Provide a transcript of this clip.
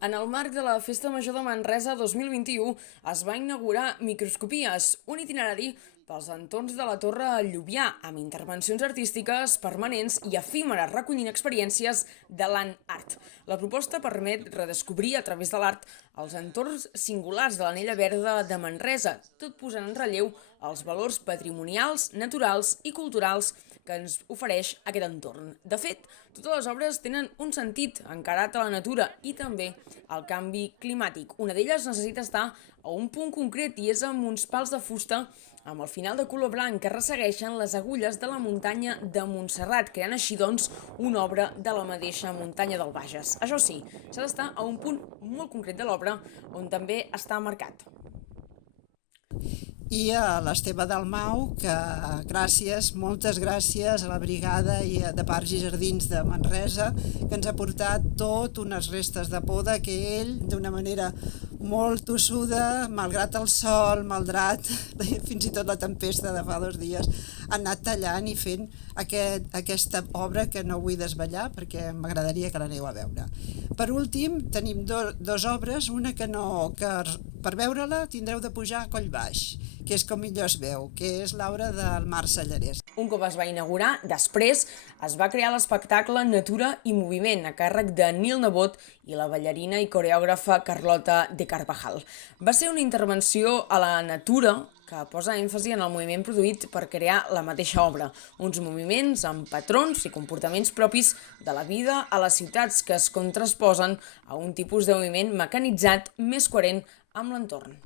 En el marc de la Festa Major de Manresa 2021 es va inaugurar Microscopies, un itinerari pels entorns de la Torre Lluvià, amb intervencions artístiques permanents i efímeres recollint experiències de l'Ant Art. La proposta permet redescobrir a través de l'art els entorns singulars de l'Anella Verda de Manresa, tot posant en relleu els valors patrimonials, naturals i culturals que ens ofereix aquest entorn. De fet, totes les obres tenen un sentit encarat a la natura i també al canvi climàtic. Una d'elles necessita estar a un punt concret i és amb uns pals de fusta amb el final de color blanc que ressegueixen les agulles de la muntanya de Montserrat, creant així doncs una obra de la mateixa muntanya del Bages. Això sí, s'ha d'estar a un punt molt concret de l'obra on també està marcat. I a l'Esteve Dalmau, que gràcies, moltes gràcies a la brigada i de Parcs i Jardins de Manresa, que ens ha portat tot unes restes de poda que ell, d'una manera molt tossuda, malgrat el sol, malgrat fins i tot la tempesta de fa 2 dies, ha anat tallant i fent aquesta obra que no vull desvetllar perquè m'agradaria que l'aneu a veure. Per últim, tenim dos obres, una que per veure-la tindreu de pujar a Collbaix, que és com millor es veu, que és l'obra del Marc Sallarès. Un cop es va inaugurar, després es va crear l'espectacle Natura i Moviment, a càrrec de Nil Nebot i la ballarina i coreògrafa Carlota de Carvajal. Va ser una intervenció a la natura que posa èmfasi en el moviment produït per crear la mateixa obra, uns moviments amb patrons i comportaments propis de la vida a les ciutats que es contrasposen a un tipus de moviment mecanitzat més coherent amb l'entorn.